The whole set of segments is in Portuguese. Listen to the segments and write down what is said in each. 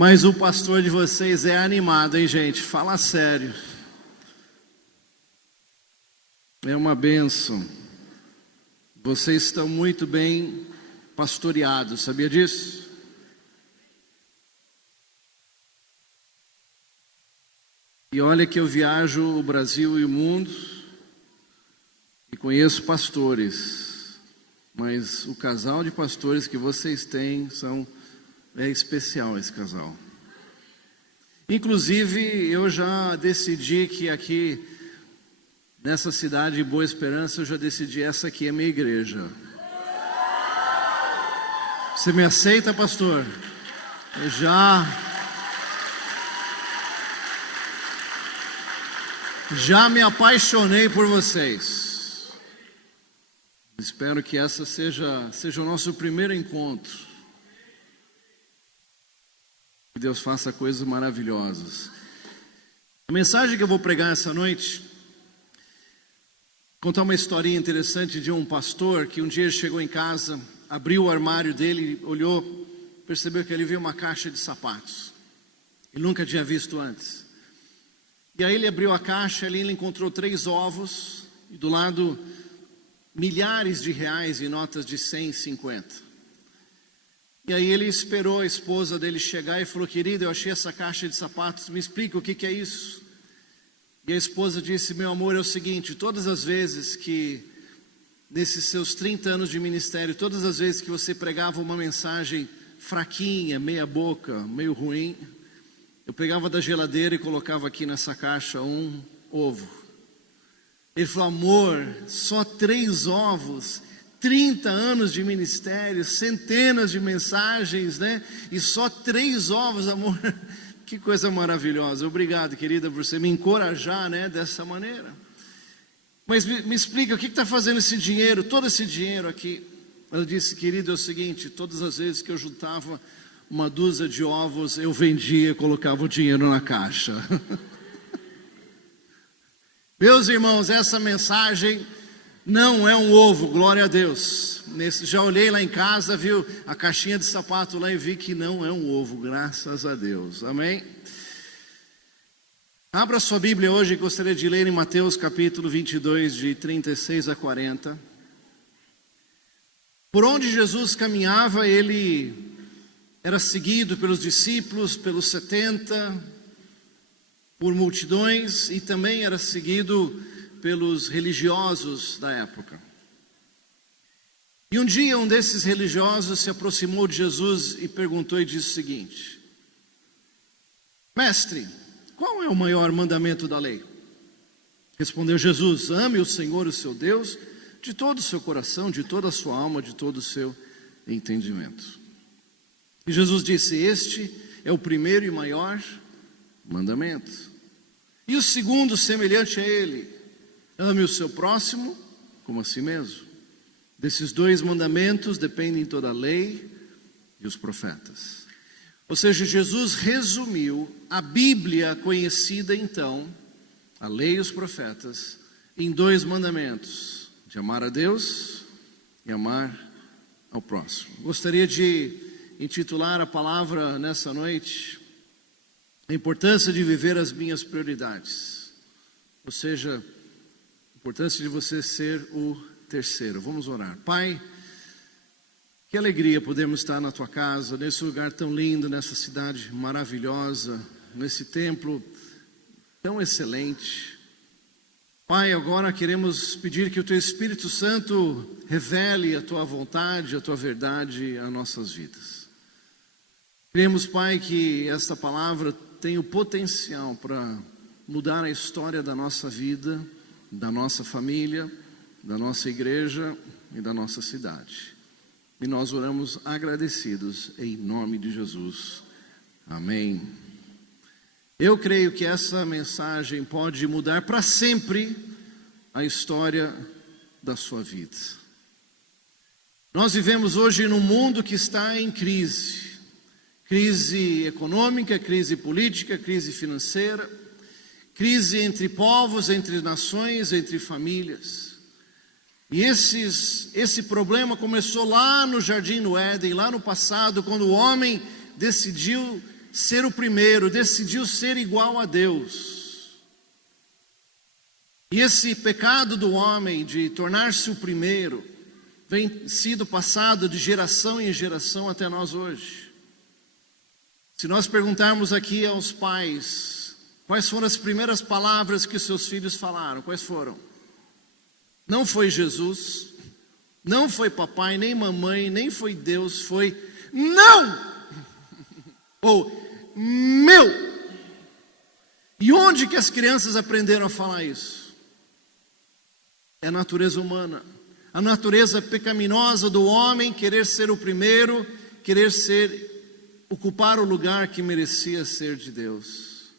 Mas o pastor de vocês é animado, hein, gente? Fala sério. É uma bênção. Vocês estão muito bem pastoreados, sabia disso? E olha que eu viajo o Brasil e o mundo e conheço pastores, mas o casal de pastores que vocês têm é especial esse casal. Inclusive, eu já decidi que aqui, nessa cidade de Boa Esperança, eu já decidi, essa aqui é minha igreja. Você me aceita, pastor? Eu já me apaixonei por vocês. Espero que essa seja o nosso primeiro encontro. Que Deus faça coisas maravilhosas. A mensagem que eu vou pregar essa noite, contar uma historinha interessante de um pastor que um dia chegou em casa, abriu o armário dele, olhou, percebeu que ali veio uma caixa de sapatos. Ele nunca tinha visto antes. E aí ele abriu a caixa, ali ele encontrou 3 ovos, e do lado milhares de reais em notas de 100 e 50. E aí ele esperou a esposa dele chegar e falou: querida, eu achei essa caixa de sapatos, me explica o que é isso. E a esposa disse: meu amor, é o seguinte, todas as vezes que, nesses seus 30 anos de ministério, todas as vezes que você pregava uma mensagem fraquinha, meia boca, meio ruim, eu pegava da geladeira e colocava aqui nessa caixa um ovo. Ele falou: amor, só 3 ovos, 30 anos de ministério, centenas de mensagens, né? E só 3 ovos, amor. Que coisa maravilhosa. Obrigado, querida, por você me encorajar, né, dessa maneira. Mas me explica, o que está fazendo esse dinheiro, todo esse dinheiro aqui? Ela disse: querido, é o seguinte, todas as vezes que eu juntava uma dúzia de ovos, eu vendia e colocava o dinheiro na caixa. Meus irmãos, essa mensagem não é um ovo, glória a Deus. Já olhei lá em casa, viu a caixinha de sapato lá e vi que não é um ovo, graças a Deus, amém? Abra sua Bíblia hoje, gostaria de ler em Mateus capítulo 22, de 36 a 40. Por onde Jesus caminhava, ele era seguido pelos discípulos, pelos 70, por multidões, e também era seguido pelos religiosos da época. E um dia um desses religiosos se aproximou de Jesus e perguntou e disse o seguinte: mestre, qual é o maior mandamento da lei? Respondeu Jesus: ame o Senhor, o seu Deus, de todo o seu coração, de toda a sua alma, de todo o seu entendimento. E Jesus disse: este é o primeiro e maior mandamento. E o segundo, semelhante a ele: ame o seu próximo como a si mesmo. Desses 2 mandamentos dependem toda a lei e os profetas. Ou seja, Jesus resumiu a Bíblia conhecida então, a lei e os profetas, em 2 mandamentos: de amar a Deus e amar ao próximo. Gostaria de intitular a palavra nessa noite: a importância de viver as minhas prioridades. Ou seja, a importância de você ser o terceiro. Vamos orar. Pai, que alegria podermos estar na tua casa, nesse lugar tão lindo, nessa cidade maravilhosa, nesse templo tão excelente. Pai, agora queremos pedir que o teu Espírito Santo revele a tua vontade, a tua verdade às nossas vidas. Queremos, Pai, que esta palavra tenha o potencial para mudar a história da nossa vida, da nossa família, da nossa igreja e da nossa cidade. E nós oramos agradecidos em nome de Jesus. Amém. Eu creio que essa mensagem pode mudar para sempre a história da sua vida. Nós vivemos hoje num mundo que está em crise. Crise econômica, crise política, crise financeira, crise entre povos, entre nações, entre famílias. E esse problema começou lá no Jardim do Éden, lá no passado, quando o homem decidiu ser o primeiro, decidiu ser igual a Deus. E esse pecado do homem de tornar-se o primeiro vem sido passado de geração em geração até nós hoje. Se nós perguntarmos aqui aos pais, quais foram as primeiras palavras que seus filhos falaram? Quais foram? Não foi Jesus, não foi papai, nem mamãe, nem foi Deus, foi não! Ou meu! E onde que as crianças aprenderam a falar isso? É a natureza humana. A natureza pecaminosa do homem querer ser o primeiro, querer ocupar o lugar que merecia ser de Deus.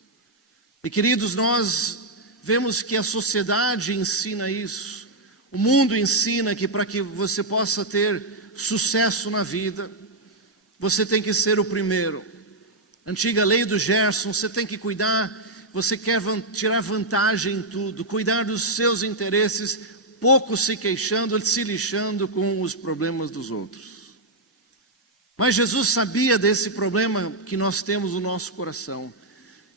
E queridos, nós vemos que a sociedade ensina isso. O mundo ensina que para que você possa ter sucesso na vida, você tem que ser o primeiro. Antiga lei do Gerson, você tem que cuidar, você quer tirar vantagem em tudo, cuidar dos seus interesses, pouco se queixando, se lixando com os problemas dos outros. Mas Jesus sabia desse problema que nós temos no nosso coração.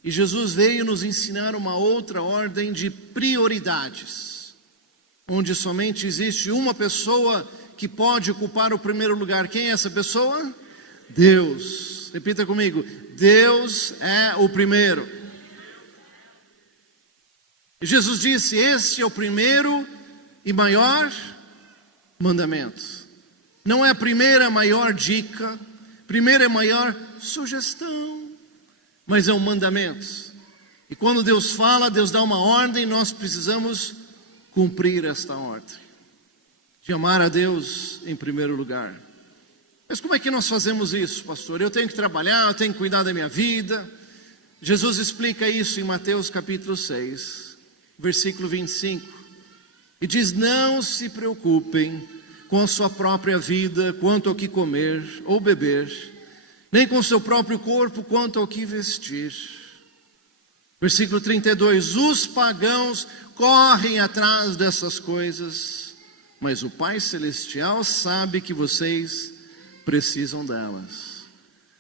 E Jesus veio nos ensinar uma outra ordem de prioridades, onde somente existe uma pessoa que pode ocupar o primeiro lugar. Quem é essa pessoa? Deus. Repita comigo: Deus é o primeiro. E Jesus disse: este é o primeiro e maior mandamento. Não é a primeira maior dica, primeira é maior sugestão, mas é um mandamento. E quando Deus fala, Deus dá uma ordem, nós precisamos cumprir esta ordem, de amar a Deus em primeiro lugar. Mas como é que nós fazemos isso, pastor? Eu tenho que trabalhar, eu tenho que cuidar da minha vida. Jesus explica isso em Mateus capítulo 6, versículo 25. E diz: não se preocupem com a sua própria vida, quanto ao que comer ou beber, nem com o seu próprio corpo, quanto ao que vestir. Versículo 32, os pagãos correm atrás dessas coisas, mas o Pai Celestial sabe que vocês precisam delas.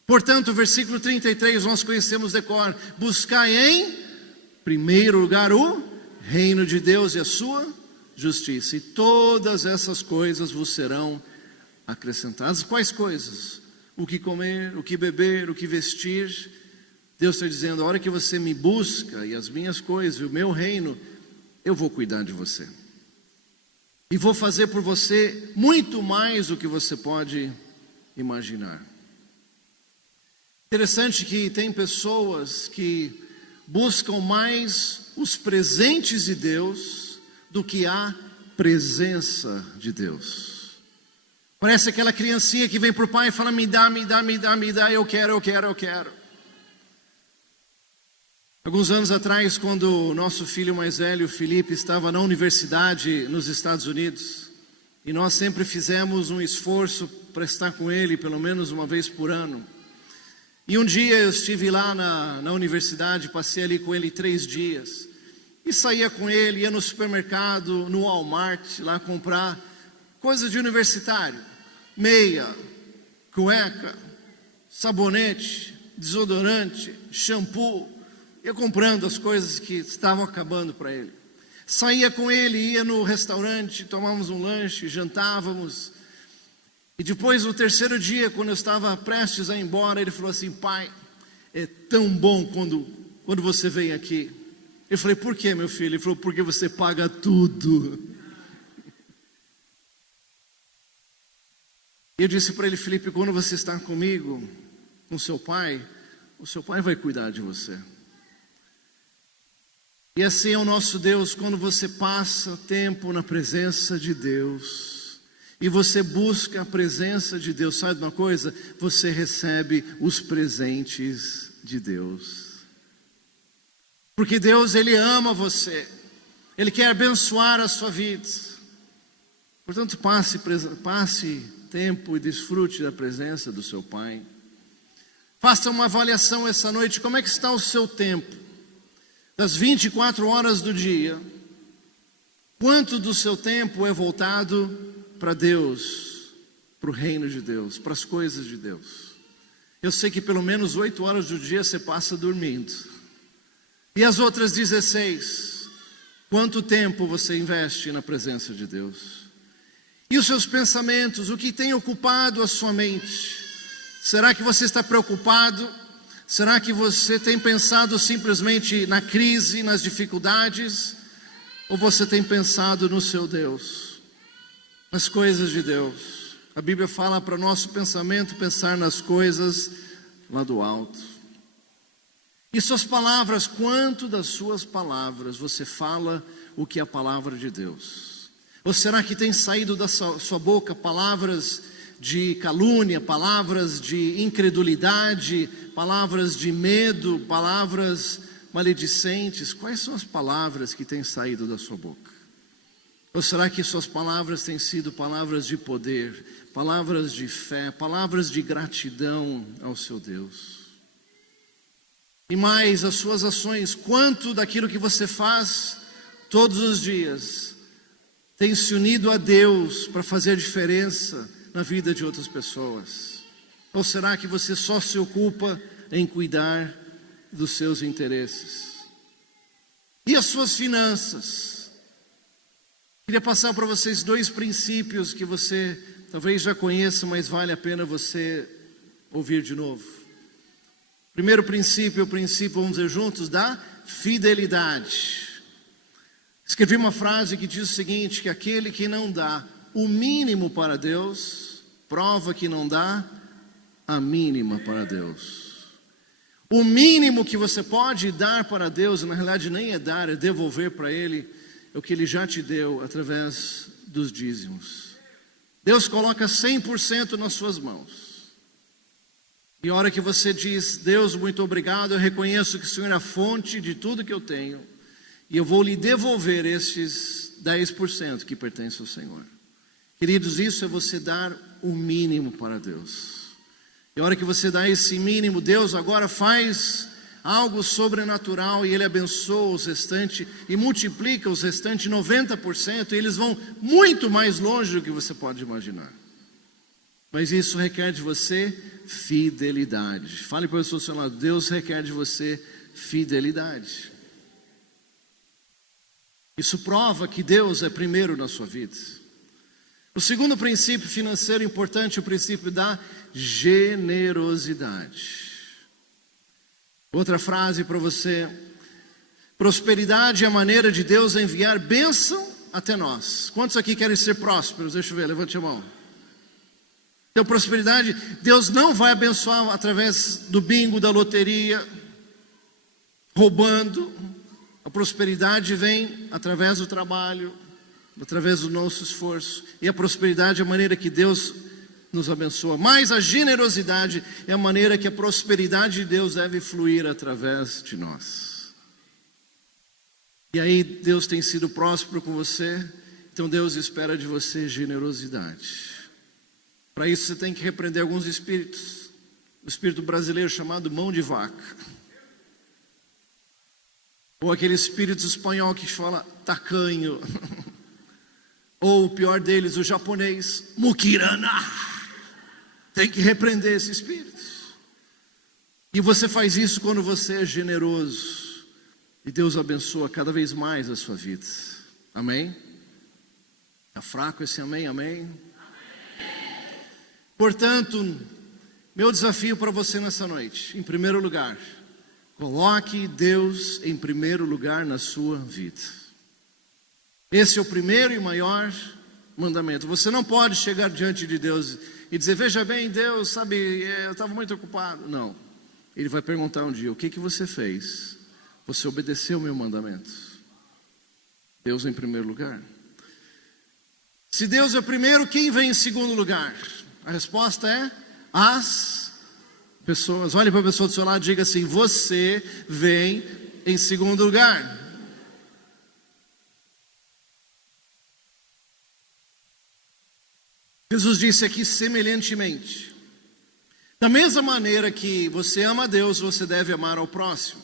Portanto, versículo 33, nós conhecemos de cor: buscai em primeiro lugar o reino de Deus e a sua justiça, e todas essas coisas vos serão acrescentadas. Quais coisas? O que comer, o que beber, o que vestir. Deus está dizendo: a hora que você me busca e as minhas coisas, o meu reino, eu vou cuidar de você. E vou fazer por você muito mais do que você pode imaginar. Interessante que tem pessoas que buscam mais os presentes de Deus do que a presença de Deus. Parece aquela criancinha que vem para o pai e fala: me dá, me dá, me dá, me dá, eu quero, eu quero, eu quero. Alguns anos atrás, quando o nosso filho mais velho, Felipe, estava na universidade nos Estados Unidos, e nós sempre fizemos um esforço para estar com ele pelo menos uma vez por ano. E um dia eu estive lá na universidade, passei ali com ele 3 dias, e saía com ele, ia no supermercado, no Walmart, lá comprar coisas de universitário, meia, cueca, sabonete, desodorante, shampoo. Ia comprando as coisas que estavam acabando para ele. Saía com ele, ia no restaurante, tomávamos um lanche, jantávamos. E depois, no 3º dia, quando eu estava prestes a ir embora, ele falou assim: pai, é tão bom quando você vem aqui. Eu falei: por que, meu filho? Ele falou: porque você paga tudo. E eu disse para ele: Felipe, quando você está comigo, com seu pai, o seu pai vai cuidar de você. E assim é o nosso Deus. Quando você passa tempo na presença de Deus, e você busca a presença de Deus, sabe de uma coisa? Você recebe os presentes de Deus. Porque Deus, Ele ama você, Ele quer abençoar a sua vida. Portanto, passe tempo e desfrute da presença do seu Pai. Faça uma avaliação essa noite: como é que está o seu tempo? Das 24 horas do dia, quanto do seu tempo é voltado para Deus, para o reino de Deus, para as coisas de Deus? eu sei que pelo menos 8 horas do dia você passa dormindo. E as outras 16, quanto tempo você investe na presença de Deus? E os seus pensamentos, o que tem ocupado a sua mente? Será que você está preocupado? Será que você tem pensado simplesmente na crise, nas dificuldades? Ou você tem pensado no seu Deus, nas coisas de Deus? A Bíblia fala para o nosso pensamento pensar nas coisas lá do alto. E suas palavras, quanto das suas palavras você fala o que é a palavra de Deus? Ou será que tem saído da sua boca palavras de calúnia, palavras de incredulidade, palavras de medo, palavras maledicentes? Quais são as palavras que têm saído da sua boca? Ou será que suas palavras têm sido palavras de poder, palavras de fé, palavras de gratidão ao seu Deus? E mais, as suas ações, quanto daquilo que você faz todos os dias tem se unido a Deus para fazer diferença na vida de outras pessoas? Ou será que você só se ocupa em cuidar dos seus interesses? E as suas finanças? Queria passar para vocês 2 princípios que você talvez já conheça, mas vale a pena você ouvir de novo. Primeiro princípio, o princípio, vamos dizer juntos, da fidelidade. Escrevi uma frase que diz o seguinte, que aquele que não dá o mínimo para Deus, prova que não dá a mínima para Deus. O mínimo que você pode dar para Deus, na realidade nem é dar, é devolver para Ele, é o que Ele já te deu através dos dízimos. Deus coloca 100% nas suas mãos. E a hora que você diz, Deus, muito obrigado, eu reconheço que o Senhor é a fonte de tudo que eu tenho, e eu vou lhe devolver estes 10% que pertence ao Senhor. Queridos, isso é você dar o mínimo para Deus. E a hora que você dá esse mínimo, Deus agora faz algo sobrenatural e Ele abençoa os restantes e multiplica os restantes 90%, e eles vão muito mais longe do que você pode imaginar. Mas isso requer de você fidelidade. Fale para o seu lado, Deus requer de você fidelidade. Isso prova que Deus é primeiro na sua vida. O segundo princípio financeiro importante é o princípio da generosidade. Outra frase para você: prosperidade é a maneira de Deus enviar bênção até nós. Quantos aqui querem ser prósperos? Deixa eu ver, levante a mão. Então, prosperidade, Deus não vai abençoar através do bingo, da loteria, roubando. A prosperidade vem através do trabalho, através do nosso esforço. E a prosperidade é a maneira que Deus nos abençoa. Mas a generosidade é a maneira que a prosperidade de Deus deve fluir através de nós. E aí Deus tem sido próspero com você, então Deus espera de você generosidade. Para isso você tem que repreender alguns espíritos. O espírito brasileiro chamado mão de vaca. Ou aquele espírito espanhol que fala tacanho. Ou o pior deles, o japonês, mukirana. Tem que repreender esse espírito. E você faz isso quando você é generoso. E Deus abençoa cada vez mais a sua vida. Amém? Está fraco esse amém? Amém? Portanto, meu desafio para você nessa noite, em primeiro lugar, coloque Deus em primeiro lugar na sua vida. Esse é o primeiro e maior mandamento. Você não pode chegar diante de Deus e dizer, veja bem, Deus, sabe, eu estava muito ocupado. Não. Ele vai perguntar um dia, o que você fez? Você obedeceu o meu mandamento? Deus em primeiro lugar. Se Deus é o primeiro, quem vem em segundo lugar? A resposta é as pessoas. Olhe para a pessoa do seu lado e diga assim, você vem em segundo lugar. Jesus disse aqui semelhantemente. Da mesma maneira que você ama a Deus, você deve amar ao próximo.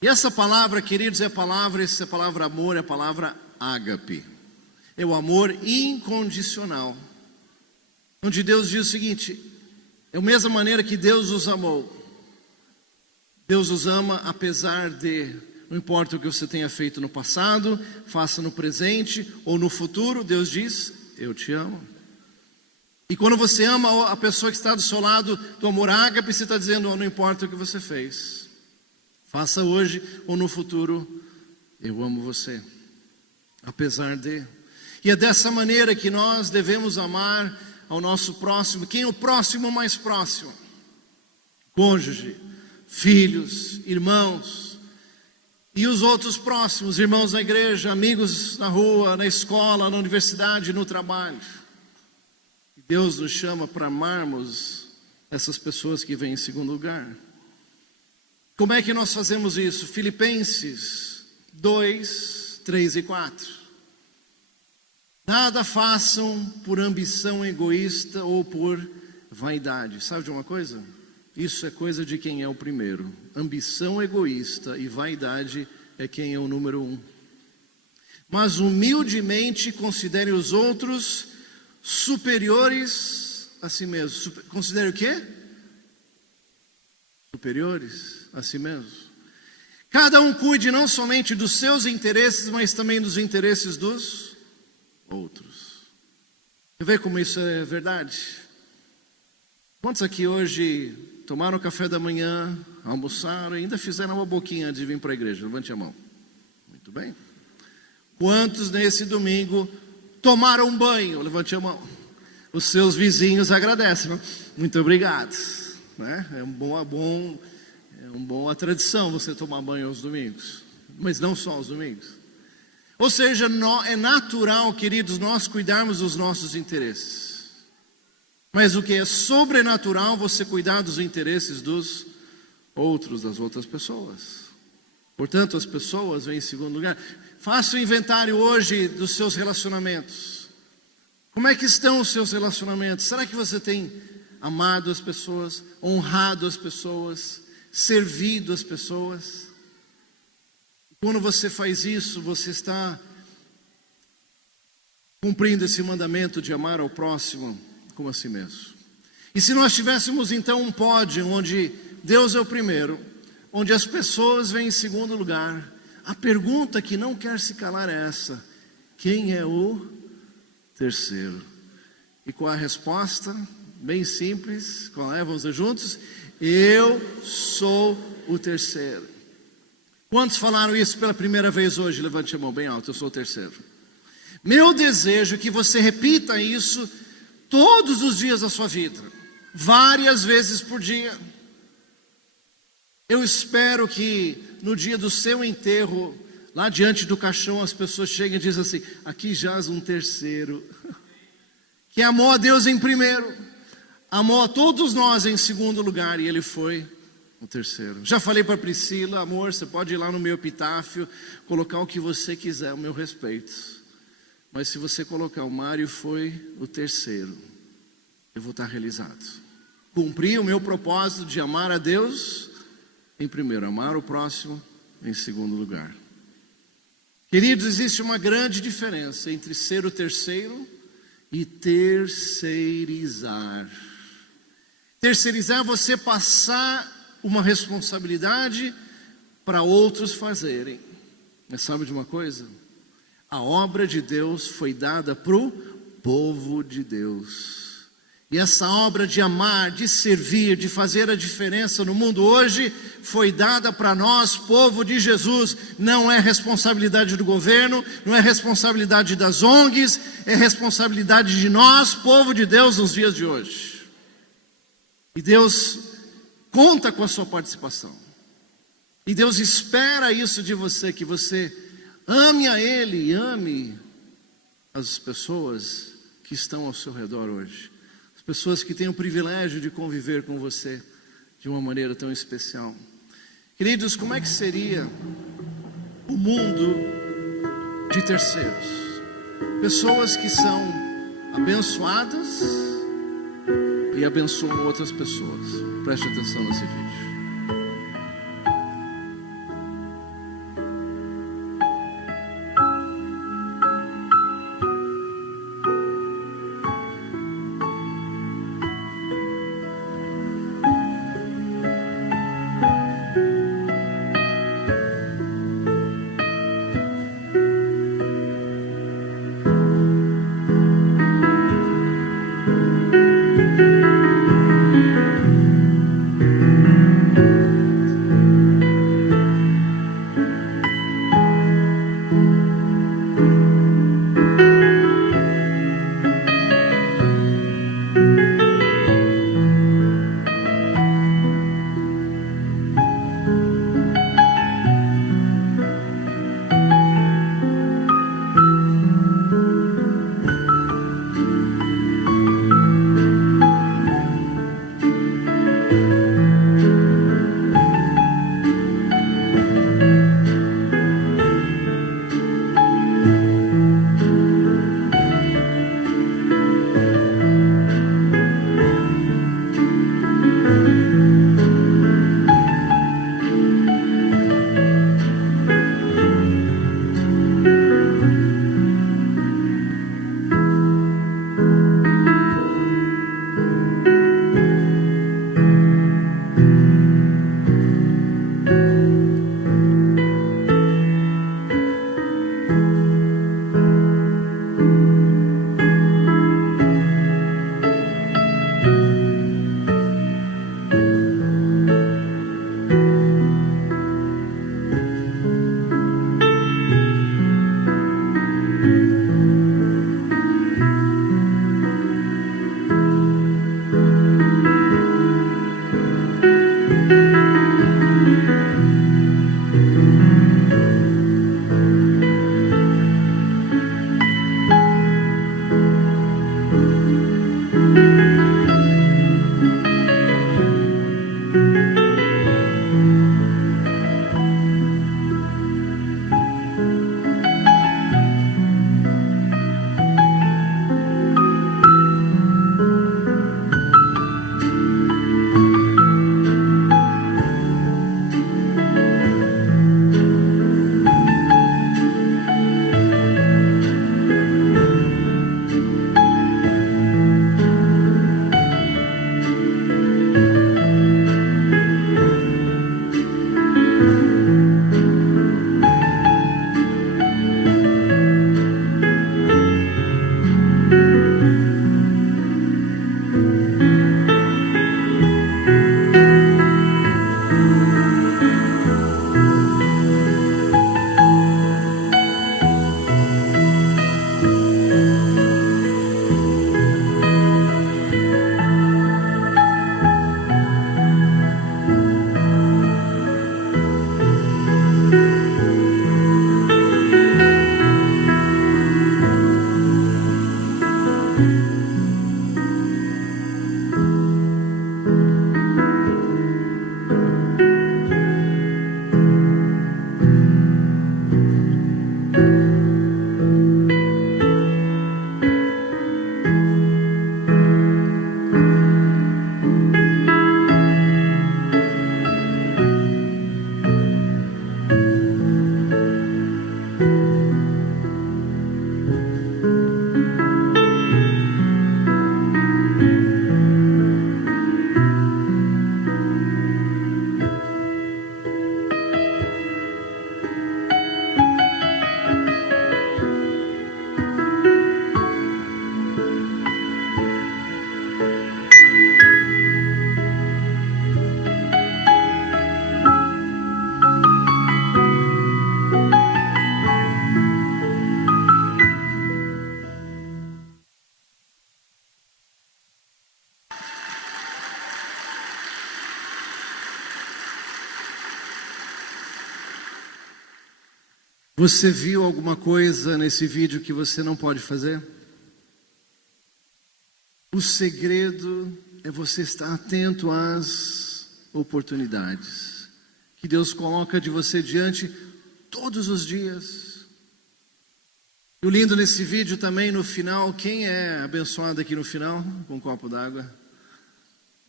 E essa palavra, queridos, essa palavra amor é a palavra ágape. É o amor incondicional. Onde Deus diz o seguinte, É a mesma maneira que Deus os amou. Deus os ama apesar de, não importa o que você tenha feito no passado, faça no presente ou no futuro, Deus diz, eu te amo. E quando você ama a pessoa que está do seu lado, do amor ágape, você está dizendo, não importa o que você fez, faça hoje ou no futuro, eu amo você, apesar de. E é dessa maneira que nós devemos amar ao nosso próximo. Quem é o próximo mais próximo? Cônjuge, filhos, irmãos. E os outros próximos, irmãos na igreja, amigos na rua, na escola, na universidade, no trabalho. Deus nos chama para amarmos essas pessoas que vêm em segundo lugar. Como é que nós fazemos isso? Filipenses 2, 3 e 4. Nada façam por ambição egoísta ou por vaidade. Sabe de uma coisa? Isso é coisa de quem é o primeiro. Ambição egoísta e vaidade é quem é o número 1. Mas humildemente considere os outros superiores a si mesmo. Considere o quê? Superiores a si mesmo. Cada um cuide não somente dos seus interesses, mas também dos interesses dos outros. Você vê como isso é verdade? Quantos aqui hoje tomaram café da manhã, almoçaram e ainda fizeram uma boquinha antes de vir para a igreja? Levante a mão. Muito bem. Quantos nesse domingo tomaram um banho? Levante a mão. Os seus vizinhos agradecem. Muito obrigado. Né? É uma boa tradição você tomar banho aos domingos. Mas não só aos domingos. Ou seja, é natural, queridos, nós cuidarmos dos nossos interesses. Mas o que é sobrenatural, você cuidar dos interesses dos outros, das outras pessoas. Portanto, as pessoas vêm em segundo lugar. Faça o inventário hoje dos seus relacionamentos. Como é que estão os seus relacionamentos? Será que você tem amado as pessoas, honrado as pessoas, servido as pessoas? Quando você faz isso, você está cumprindo esse mandamento de amar ao próximo como a si mesmo. E se nós tivéssemos então um pódio onde Deus é o primeiro, onde as pessoas vêm em segundo lugar, a pergunta que não quer se calar é essa: quem é o terceiro? E qual a resposta? Bem simples, qual é? Vamos ver juntos? Eu sou o terceiro. Quantos falaram isso pela primeira vez hoje? Levante a mão bem alto, eu sou o terceiro. Meu desejo é que você repita isso todos os dias da sua vida, várias vezes por dia. Eu espero que no dia do seu enterro, lá diante do caixão, as pessoas cheguem e dizem assim: aqui jaz um terceiro, que amou a Deus em primeiro, amou a todos nós em segundo lugar, e ele foi o terceiro. Já falei para Priscila: amor, você pode ir lá no meu epitáfio, colocar o que você quiser, o meu respeito. Mas se você colocar o Mário foi o terceiro, eu vou estar realizado. Cumpri o meu propósito de amar a Deus em primeiro, amar o próximo em segundo lugar. Queridos, existe uma grande diferença entre ser o terceiro e terceirizar. Terceirizar é você passar uma responsabilidade para outros fazerem. Mas sabe de uma coisa? A obra de Deus foi dada para o povo de Deus. E essa obra de amar, de servir, de fazer a diferença no mundo hoje, foi dada para nós, povo de Jesus. Não é responsabilidade do governo, não é responsabilidade das ONGs, é responsabilidade de nós, povo de Deus, nos dias de hoje. E Deus conta com a sua participação. E Deus espera isso de você, que você ame a Ele e ame as pessoas que estão ao seu redor hoje. As pessoas que têm o privilégio de conviver com você de uma maneira tão especial. Queridos, como é que seria o mundo de terceiros? Pessoas que são abençoadas e abençoam outras pessoas. Preste atenção nesse vídeo. Você viu alguma coisa nesse vídeo que você não pode fazer? O segredo é você estar atento às oportunidades que Deus coloca de você diante todos os dias. E o lindo nesse vídeo também, no final, quem é abençoado aqui no final com um copo d'água?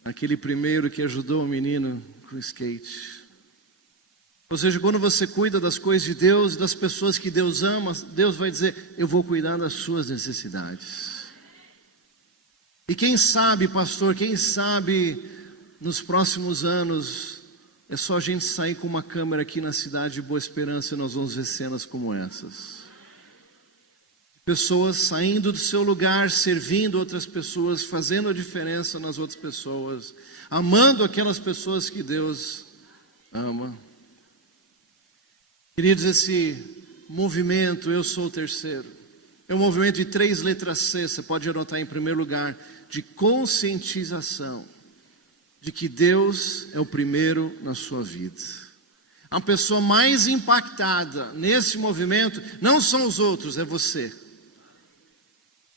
Aquele primeiro que ajudou o menino com o skate. Ou seja, quando você cuida das coisas de Deus, das pessoas que Deus ama, Deus vai dizer, eu vou cuidar das suas necessidades. E quem sabe, pastor, quem sabe nos próximos anos, é só a gente sair com uma câmera aqui na cidade de Boa Esperança e nós vamos ver cenas como essas. Pessoas saindo do seu lugar, servindo outras pessoas, fazendo a diferença nas outras pessoas, amando aquelas pessoas que Deus ama. Queridos, esse movimento, eu sou o terceiro, é um movimento de 3 letras C, você pode anotar em primeiro lugar, de conscientização, de que Deus é o primeiro na sua vida. A pessoa mais impactada nesse movimento, não são os outros, é você.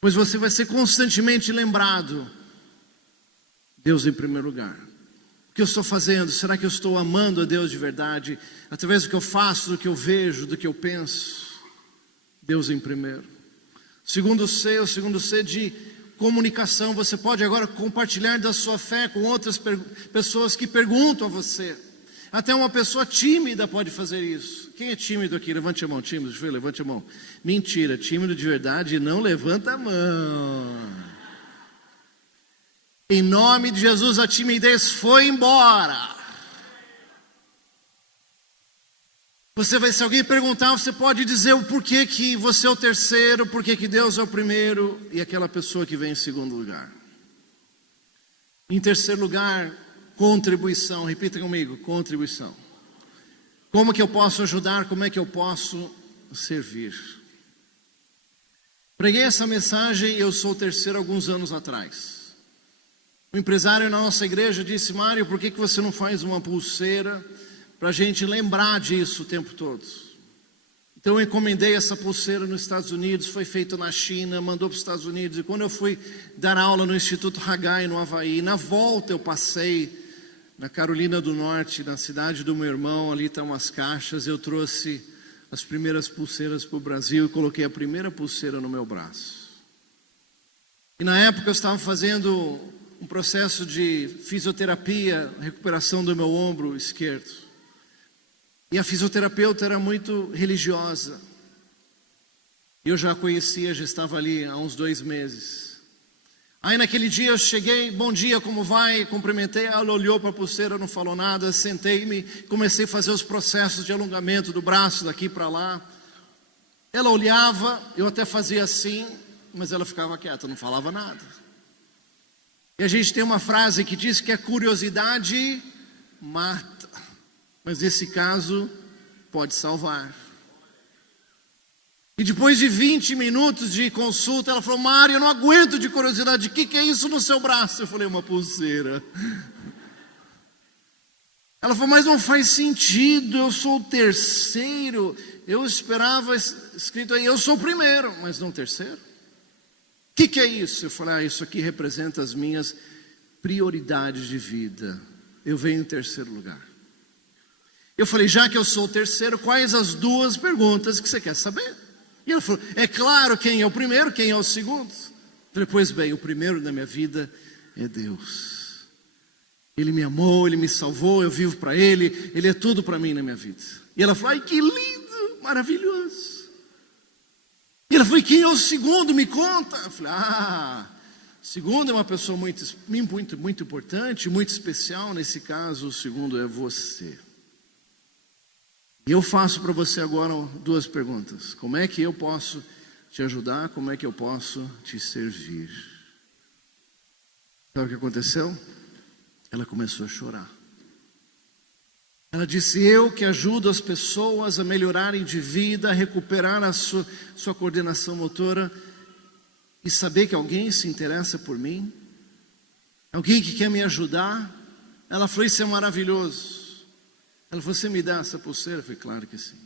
Pois você vai ser constantemente lembrado, Deus em primeiro lugar. O que eu estou fazendo? Será que eu estou amando a Deus de verdade? Através do que eu faço, do que eu vejo, do que eu penso? Deus em primeiro. O segundo C de comunicação. Você pode agora compartilhar da sua fé com outras pessoas que perguntam a você. Até uma pessoa tímida pode fazer isso. Quem é tímido aqui? Levante a mão. Tímido, deixa eu ver, levante a mão. Mentira, tímido de verdade não levanta a mão. Em nome de Jesus, a timidez foi embora. Se alguém perguntar, você pode dizer o porquê que você é o terceiro, porquê que Deus é o primeiro e aquela pessoa que vem em segundo lugar. Em terceiro lugar, contribuição. Repita comigo, contribuição. Como que eu posso ajudar? Como é que eu posso servir? Preguei essa mensagem, eu sou o terceiro alguns anos atrás. Um empresário na nossa igreja disse, Mário, por que você não faz uma pulseira para a gente lembrar disso o tempo todo? Então eu encomendei essa pulseira nos Estados Unidos, foi feita na China, mandou para os Estados Unidos. E quando eu fui dar aula no Instituto Haggai, no Havaí, na volta eu passei na Carolina do Norte, na cidade do meu irmão, ali estão as caixas. Eu trouxe as primeiras pulseiras para o Brasil e coloquei a primeira pulseira no meu braço. E na época eu estava fazendo um processo de fisioterapia, recuperação do meu ombro esquerdo. E a fisioterapeuta era muito religiosa. Eu já a conhecia, já estava ali há uns 2 meses. Aí naquele dia eu cheguei, bom dia, como vai? Cumprimentei, ela olhou para a pulseira, não falou nada, sentei-me, comecei a fazer os processos de alongamento do braço daqui para lá. Ela olhava, eu até fazia assim, mas ela ficava quieta, não falava nada. E a gente tem uma frase que diz que a curiosidade mata, mas nesse caso pode salvar. E depois de 20 minutos de consulta, ela falou, Mário, eu não aguento de curiosidade, o que é isso no seu braço? Eu falei, uma pulseira. Ela falou, mas não faz sentido, eu sou o terceiro. Eu esperava escrito aí, eu sou o primeiro, mas não o terceiro. O que é isso? Eu falei, isso aqui representa as minhas prioridades de vida. Eu venho em terceiro lugar. Eu falei, já que eu sou o terceiro, quais as 2 perguntas que você quer saber? E ela falou, é claro, quem é o primeiro, quem é o segundo? Eu falei, pois bem, o primeiro da minha vida é Deus. Ele me amou, Ele me salvou, eu vivo para Ele, Ele é tudo para mim na minha vida. E ela falou, ai que lindo, maravilhoso. E ela falou, quem é o segundo? Me conta. Eu falei, segundo é uma pessoa muito importante, muito especial. Nesse caso, o segundo é você. E eu faço para você agora 2 perguntas. Como é que eu posso te ajudar? Como é que eu posso te servir? Sabe o que aconteceu? Ela começou a chorar. Ela disse, eu que ajudo as pessoas a melhorarem de vida, a recuperar a sua coordenação motora, e saber que alguém se interessa por mim, alguém que quer me ajudar. Ela falou, isso é maravilhoso. Ela falou, você me dá essa pulseira? Eu falei, claro que sim.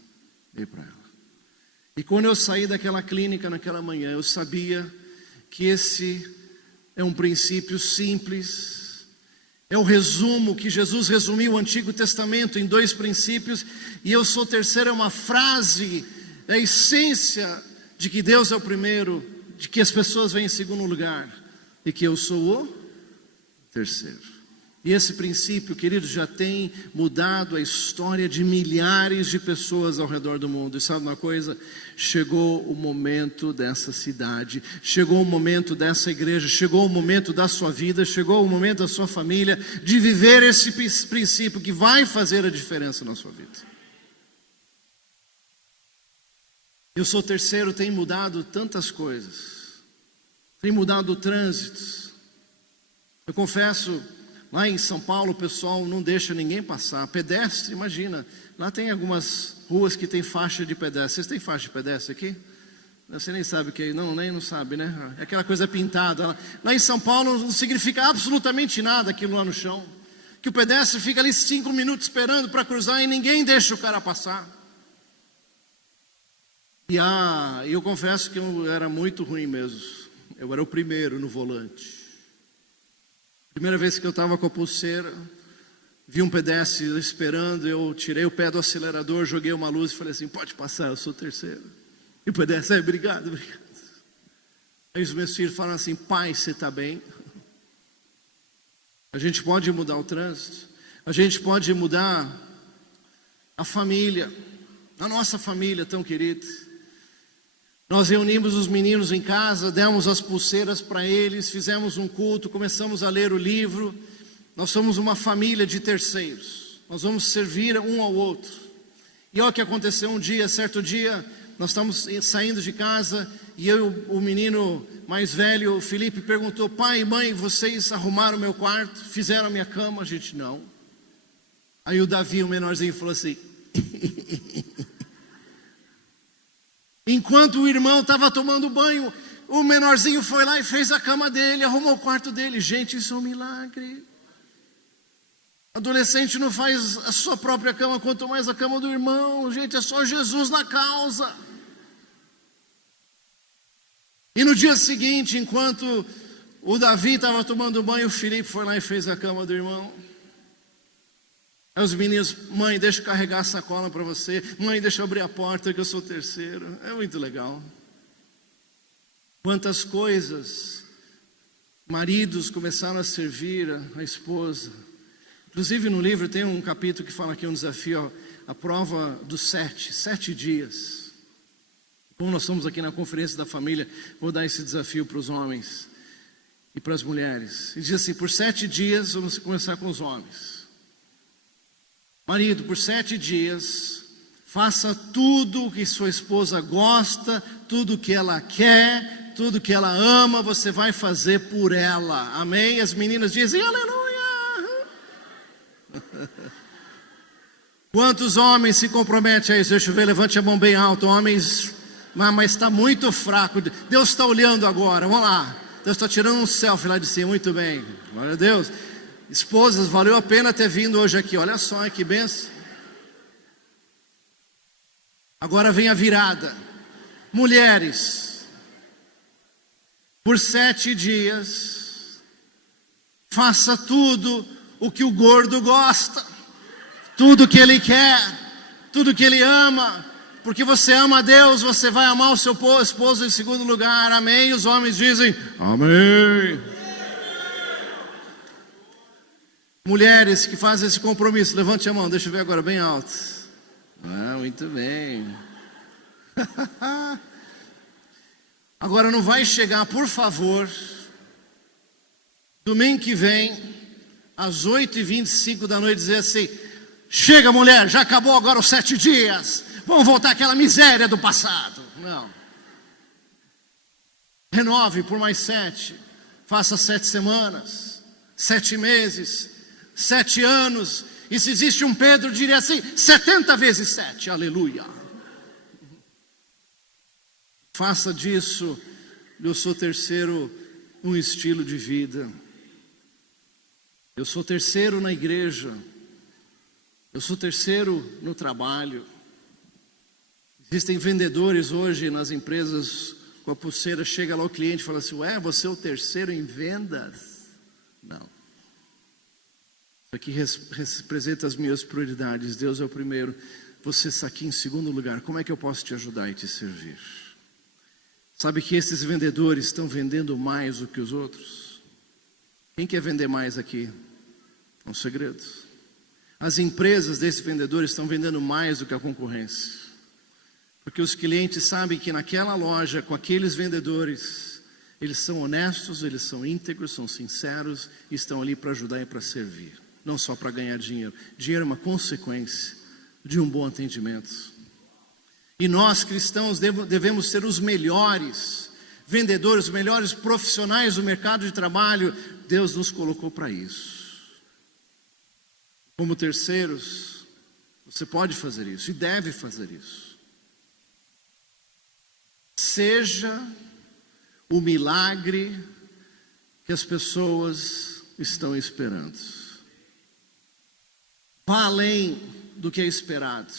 Dei para ela. E quando eu saí daquela clínica naquela manhã, eu sabia que esse é um princípio simples, é o resumo que Jesus resumiu o Antigo Testamento em 2 princípios, e eu sou terceiro é uma frase, é a essência de que Deus é o primeiro, de que as pessoas vêm em segundo lugar, e que eu sou o terceiro. E esse princípio, queridos, já tem mudado a história de milhares de pessoas ao redor do mundo. E sabe uma coisa? Chegou o momento dessa cidade, chegou o momento dessa igreja, chegou o momento da sua vida, chegou o momento da sua família, de viver esse princípio que vai fazer a diferença na sua vida. Eu sou terceiro, tem mudado tantas coisas, tem mudado o trânsito. Eu confesso, lá em São Paulo o pessoal não deixa ninguém passar, pedestre, imagina, lá tem algumas ruas que tem faixa de pedestre. Vocês têm faixa de pedestre aqui? Você nem sabe o que é, não sabe, né? É aquela coisa pintada. Lá em São Paulo não significa absolutamente nada aquilo lá no chão, que o pedestre fica ali 5 minutos esperando para cruzar e ninguém deixa o cara passar. E eu confesso que eu era muito ruim mesmo, eu era o primeiro no volante. Primeira vez que eu estava com a pulseira, vi um pedestre esperando, eu tirei o pé do acelerador, joguei uma luz e falei assim, pode passar, eu sou o terceiro. E o pedestre, obrigado. Aí os meus filhos falam assim, pai, você está bem? A gente pode mudar o trânsito, a gente pode mudar a família, a nossa família tão querida. Nós reunimos os meninos em casa, demos as pulseiras para eles, fizemos um culto, começamos a ler o livro. Nós somos uma família de terceiros, nós vamos servir um ao outro. E olha o que aconteceu um dia, certo dia, nós estamos saindo de casa e o menino mais velho, o Felipe, perguntou, pai e mãe, vocês arrumaram o meu quarto, fizeram a minha cama? A gente, não. Aí o Davi, o menorzinho, falou assim, enquanto o irmão estava tomando banho, o menorzinho foi lá e fez a cama dele, arrumou o quarto dele. Gente, isso é um milagre. Adolescente não faz a sua própria cama, quanto mais a cama do irmão. Gente, é só Jesus na causa. E no dia seguinte, enquanto o Davi estava tomando banho, o Felipe foi lá e fez a cama do irmão. Aí os meninos, mãe, deixa eu carregar a sacola para você. Mãe, deixa eu abrir a porta que eu sou o terceiro. É muito legal. Quantas coisas. Maridos começaram a servir a esposa. Inclusive no livro tem um capítulo que fala aqui um desafio, a prova dos 7 dias. Como nós estamos aqui na conferência da família, vou dar esse desafio para os homens e para as mulheres. E diz assim, por 7 dias, vamos começar com os homens. Marido, por 7 dias, faça tudo o que sua esposa gosta, tudo o que ela quer, tudo o que ela ama, você vai fazer por ela. Amém? As meninas dizem, aleluia! Quantos homens se comprometem a isso? Deixa eu ver, levante a mão bem alto. Homens, mas está muito fraco. Deus está olhando agora, vamos lá. Deus está tirando um selfie lá de cima, muito bem. Glória a Deus. Esposas, valeu a pena ter vindo hoje aqui, olha só que benção. Agora vem a virada. Mulheres, por 7 dias, faça tudo o que o gordo gosta, tudo que ele quer, tudo que ele ama, porque você ama a Deus, você vai amar o seu esposo em segundo lugar, amém? Os homens dizem, amém. Mulheres que fazem esse compromisso, levante a mão, deixa eu ver agora bem alto. Muito bem. Agora não vai chegar, por favor, domingo que vem, às 8h25 da noite, dizer assim, chega mulher, já acabou agora os 7 dias, vamos voltar àquela miséria do passado. Não. Renove por mais 7, faça 7 semanas, 7 meses, 7 anos, e se existe um Pedro, diria assim, 70 vezes 7, aleluia. Faça disso, eu sou terceiro, um estilo de vida. Eu sou terceiro na igreja, eu sou terceiro no trabalho. Existem vendedores hoje nas empresas com a pulseira, chega lá o cliente e fala assim: ué, você é o terceiro em vendas? Não. Isso aqui representa as minhas prioridades. Deus é o primeiro, você está aqui em segundo lugar. Como é que eu posso te ajudar e te servir? Sabe que esses vendedores estão vendendo mais do que os outros? Quem quer vender mais aqui? É um segredo. As empresas desses vendedores estão vendendo mais do que a concorrência. Porque os clientes sabem que naquela loja, com aqueles vendedores, eles são honestos, eles são íntegros, são sinceros, e estão ali para ajudar e para servir. Não só para ganhar dinheiro. Dinheiro é uma consequência de um bom atendimento. E nós cristãos devemos ser os melhores vendedores, os melhores profissionais do mercado de trabalho. Deus nos colocou para isso. Como terceiros, você pode fazer isso e deve fazer isso. Seja o milagre que as pessoas estão esperando. Vá além do que é esperado.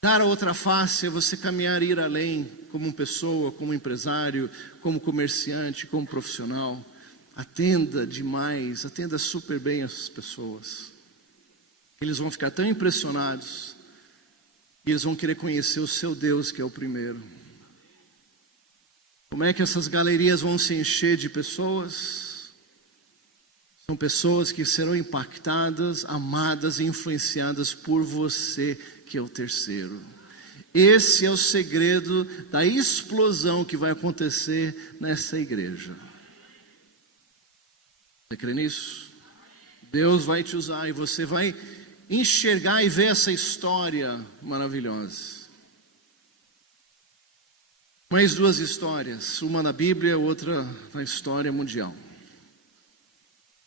Dar a outra face é você caminhar e ir além, como pessoa, como empresário, como comerciante, como profissional. Atenda demais, atenda super bem as pessoas. Eles vão ficar tão impressionados e eles vão querer conhecer o seu Deus, que é o primeiro. Como é que essas galerias vão se encher de pessoas? São pessoas que serão impactadas, amadas e influenciadas por você, que é o terceiro. Esse é o segredo da explosão que vai acontecer nessa igreja. Você crê nisso? Deus vai te usar e você vai enxergar e ver essa história maravilhosa. Mais duas histórias, uma na Bíblia, outra na história mundial.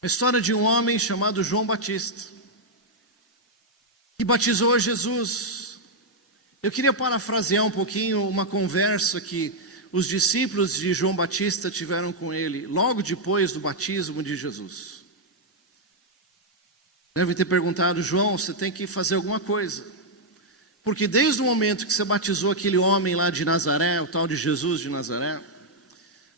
A história de um homem chamado João Batista, que batizou Jesus. Eu queria parafrasear um pouquinho uma conversa que os discípulos de João Batista tiveram com ele, logo depois do batismo de Jesus. Devem ter perguntado: João, você tem que fazer alguma coisa. Porque desde o momento que você batizou aquele homem lá de Nazaré, o tal de Jesus de Nazaré,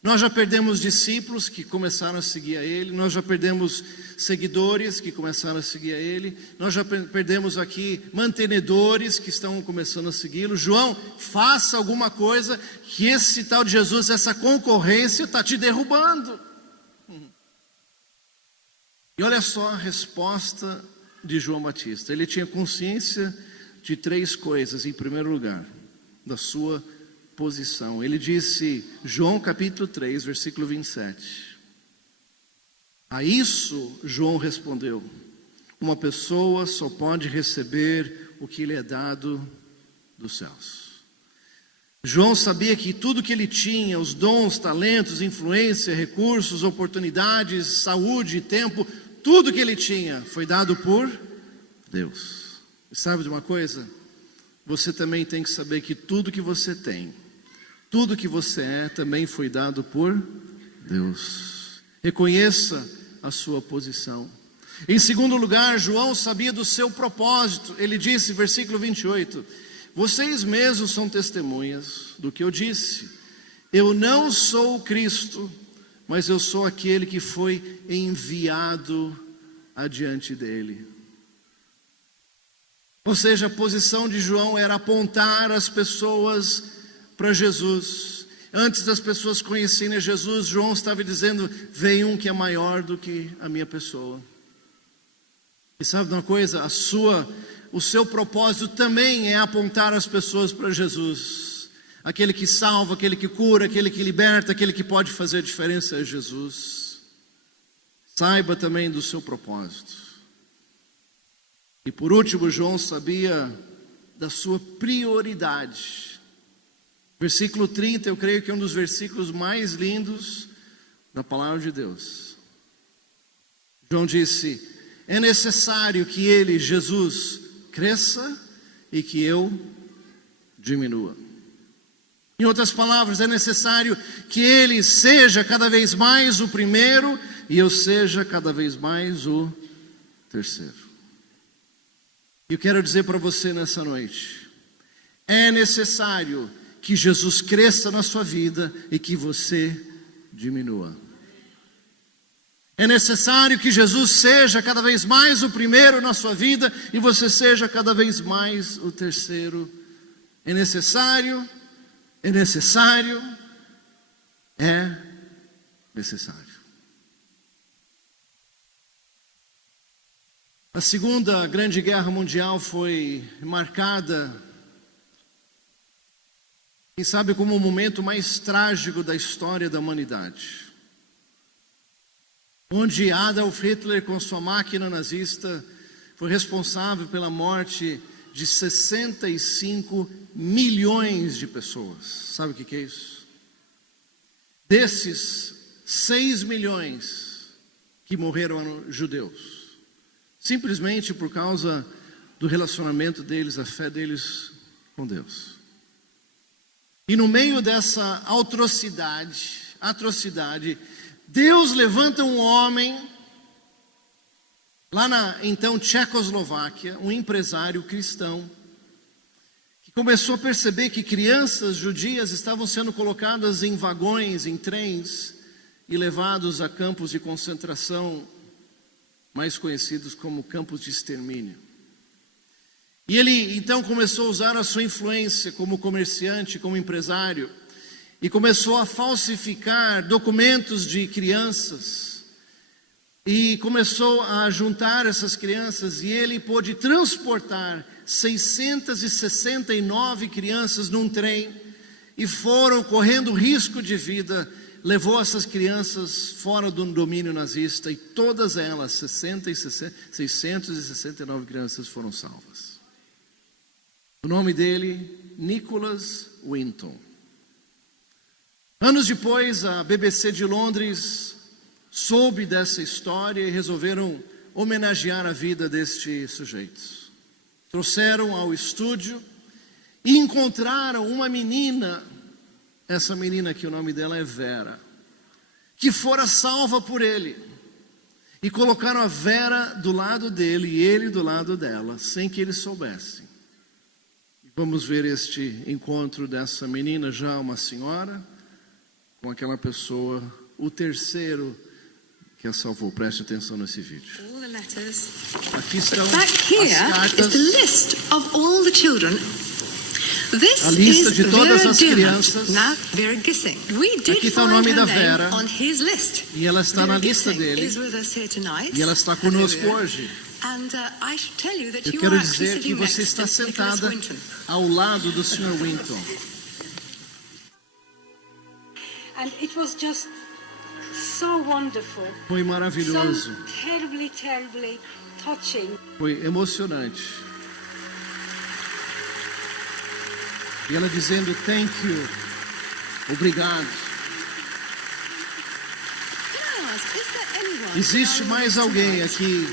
nós já perdemos discípulos que começaram a seguir a Ele, nós já perdemos seguidores que começaram a seguir a Ele, nós já perdemos aqui mantenedores que estão começando a segui-lo. João, faça alguma coisa, que esse tal de Jesus, essa concorrência está te derrubando. E olha só a resposta de João Batista. Ele tinha consciência de três coisas. Em primeiro lugar, da sua posição. Ele disse, João capítulo 3, versículo 27. A isso João respondeu: uma pessoa só pode receber o que lhe é dado dos céus. João sabia que tudo que ele tinha, os dons, talentos, influência, recursos, oportunidades, saúde, tempo, tudo que ele tinha foi dado por Deus. E sabe de uma coisa? Você também tem que saber que tudo que você tem, tudo que você é, também foi dado por Deus. Reconheça a sua posição. Em segundo lugar, João sabia do seu propósito. Ele disse, versículo 28, vocês mesmos são testemunhas do que eu disse. Eu não sou o Cristo, mas eu sou aquele que foi enviado adiante dele. Ou seja, a posição de João era apontar as pessoas para Jesus. Antes das pessoas conhecerem Jesus, João estava dizendo, vem um que é maior do que a minha pessoa. E sabe de uma coisa? O seu propósito também é apontar as pessoas para Jesus. Aquele que salva, aquele que cura, aquele que liberta, aquele que pode fazer a diferença é Jesus. Saiba também do seu propósito. E por último, João sabia da sua prioridade. Versículo 30, eu creio que é um dos versículos mais lindos da palavra de Deus. João disse, é necessário que ele, Jesus, cresça e que eu diminua. Em outras palavras, é necessário que ele seja cada vez mais o primeiro e eu seja cada vez mais o terceiro. E eu quero dizer para você nessa noite, É necessário que Jesus cresça na sua vida e que você diminua. É necessário que Jesus seja cada vez mais o primeiro na sua vida e você seja cada vez mais o terceiro. É necessário, é necessário, é necessário. A Segunda Grande Guerra Mundial foi marcada, quem sabe, como o momento mais trágico da história da humanidade, onde Adolf Hitler, com sua máquina nazista, foi responsável pela morte de 65 milhões de pessoas. Sabe o que é isso? Desses, 6 milhões que morreram eram judeus, simplesmente por causa do relacionamento deles, a fé deles com Deus. E no meio dessa atrocidade, Deus levanta um homem, lá na então Tchecoslováquia, um empresário cristão, que começou a perceber que crianças judias estavam sendo colocadas em vagões, em trens, e levados a campos de concentração, mais conhecidos como campos de extermínio. E ele então começou a usar a sua influência como comerciante, como empresário, e começou a falsificar documentos de crianças, e começou a juntar essas crianças, e ele pôde transportar 669 crianças num trem, e foram correndo risco de vida, levou essas crianças fora do domínio nazista, e todas elas, 669 crianças foram salvas. O nome dele, Nicholas Winton. Anos depois, a BBC de Londres soube dessa história e resolveram homenagear a vida deste sujeito. Trouxeram ao estúdio e encontraram uma menina, essa menina aqui, o nome dela é Vera, que fora salva por ele. E colocaram a Vera do lado dele e ele do lado dela, sem que eles soubessem. Vamos ver este encontro dessa menina, já uma senhora, com aquela pessoa, o terceiro que a salvou. Preste atenção nesse vídeo. Aqui estão as cartas, a lista de todas as crianças. Aqui está o nome da Vera, e ela está na lista dele, e ela está conosco hoje. Eu quero dizer que você está sentada ao lado do Sr. Winton. And it was just so wonderful. Foi maravilhoso. So terribly touching. Foi emocionante. E ela dizendo thank you, obrigado. Existe mais alguém aqui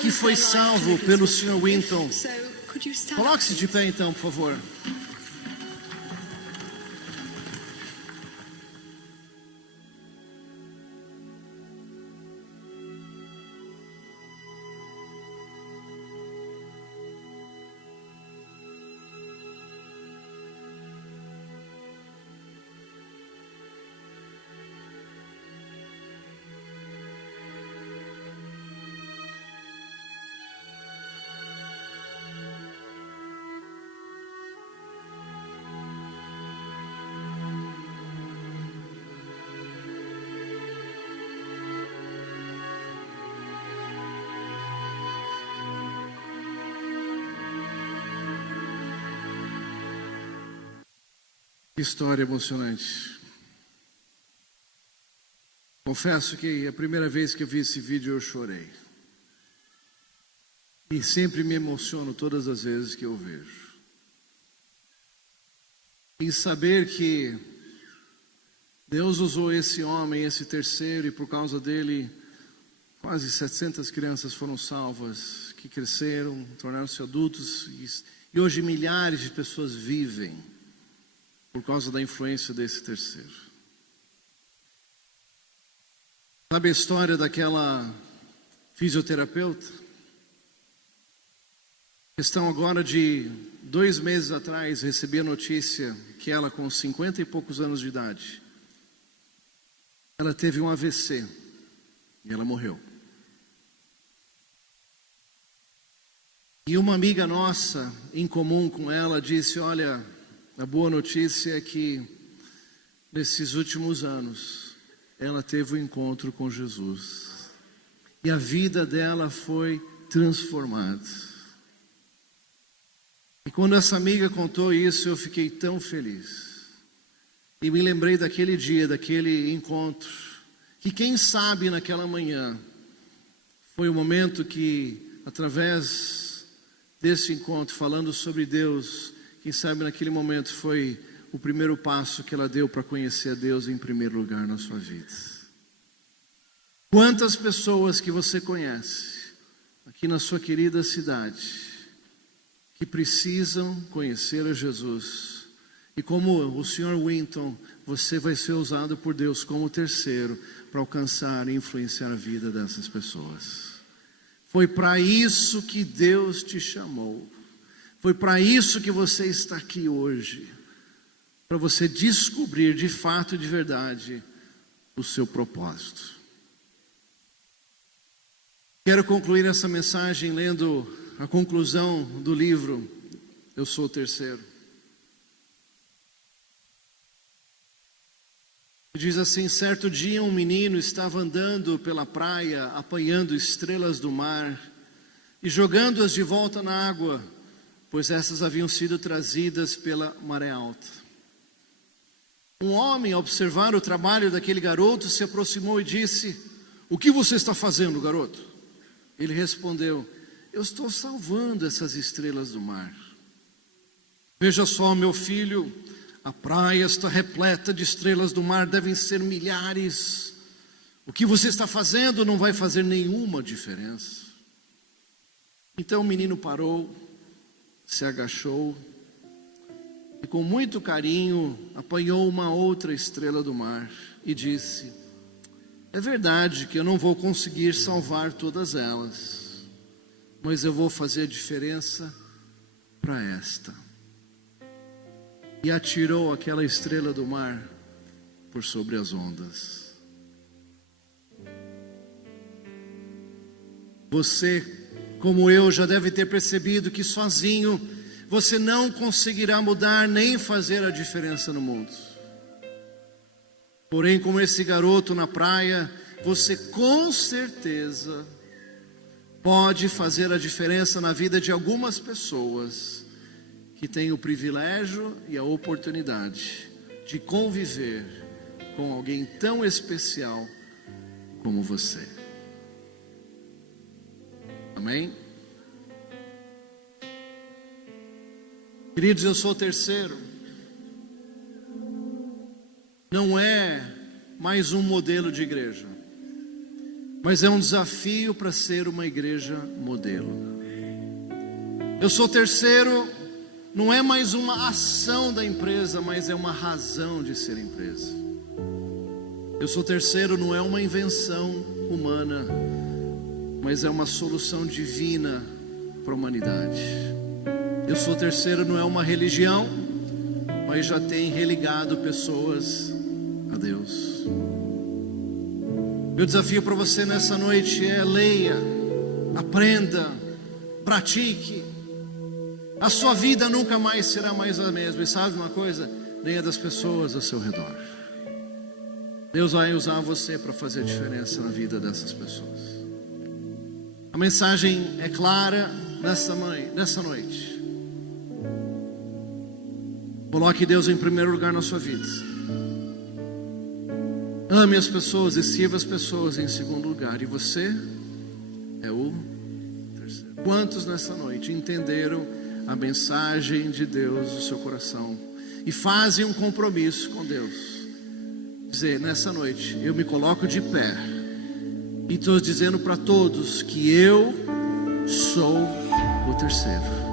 que foi salvo pelo Sr. Winton? Coloque-se de pé então, por favor. Que história emocionante. Confesso que a primeira vez que eu vi esse vídeo eu chorei. E sempre me emociono todas as vezes que eu vejo. Em saber que Deus usou esse homem, esse terceiro, e por causa dele, quase 700 crianças foram salvas, que cresceram, tornaram-se adultos, e hoje milhares de pessoas vivem por causa da influência desse terceiro. Sabe a história daquela fisioterapeuta? Questão agora de 2 meses atrás, recebi a notícia que ela, com 50 e poucos anos de idade, ela teve um AVC e ela morreu. E uma amiga nossa, em comum com ela, disse: olha, a boa notícia é que nesses últimos anos ela teve um encontro com Jesus e a vida dela foi transformada. E quando essa amiga contou isso, eu fiquei tão feliz. E me lembrei daquele dia, daquele encontro, que quem sabe naquela manhã foi o momento que, através desse encontro, falando sobre Deus, quem sabe naquele momento foi o primeiro passo que ela deu para conhecer a Deus em primeiro lugar na sua vida. Quantas pessoas que você conhece aqui na sua querida cidade que precisam conhecer a Jesus, e como o Sr. Winton, você vai ser usado por Deus como terceiro para alcançar e influenciar a vida dessas pessoas. Foi para isso que Deus te chamou. Foi para isso que você está aqui hoje. Para você descobrir de fato e de verdade o seu propósito. Quero concluir essa mensagem lendo a conclusão do livro Eu Sou o Terceiro. Diz assim: certo dia um menino estava andando pela praia, apanhando estrelas do mar e jogando-as de volta na água, pois essas haviam sido trazidas pela maré alta. Um homem, ao observar o trabalho daquele garoto, se aproximou e disse: o que você está fazendo, garoto? Ele respondeu: eu estou salvando essas estrelas do mar. Veja só, meu filho, a praia está repleta de estrelas do mar, devem ser milhares. O que você está fazendo não vai fazer nenhuma diferença. Então o menino parou, se agachou e com muito carinho apanhou uma outra estrela do mar e disse: é verdade que eu não vou conseguir salvar todas elas, mas eu vou fazer a diferença para esta. E atirou aquela estrela do mar por sobre as ondas. Você, como eu, já deve ter percebido que sozinho você não conseguirá mudar nem fazer a diferença no mundo. Porém, como esse garoto na praia, você com certeza pode fazer a diferença na vida de algumas pessoas que têm o privilégio e a oportunidade de conviver com alguém tão especial como você. Amém? Queridos, eu sou o terceiro. Não é mais um modelo de igreja, mas é um desafio para ser uma igreja modelo. Eu sou o terceiro. Não é mais uma ação da empresa, mas é uma razão de ser empresa. Eu Sou Terceiro não é uma invenção humana, mas é uma solução divina para a humanidade. Eu Sou Terceiro não é uma religião, mas já tem religado pessoas a Deus. Meu desafio para você nessa noite é: leia, aprenda, pratique. A sua vida nunca mais será mais a mesma. E sabe uma coisa? Nem a das pessoas ao seu redor. Deus vai usar você para fazer a diferença na vida dessas pessoas. A mensagem é clara nessa noite. Coloque Deus em primeiro lugar na sua vida. Ame as pessoas e sirva as pessoas em segundo lugar. E você é o terceiro. Quantos nessa noite entenderam a mensagem de Deus no seu coração e fazem um compromisso com Deus? Dizer: nessa noite eu me coloco de pé e estou dizendo para todos que eu sou o terceiro.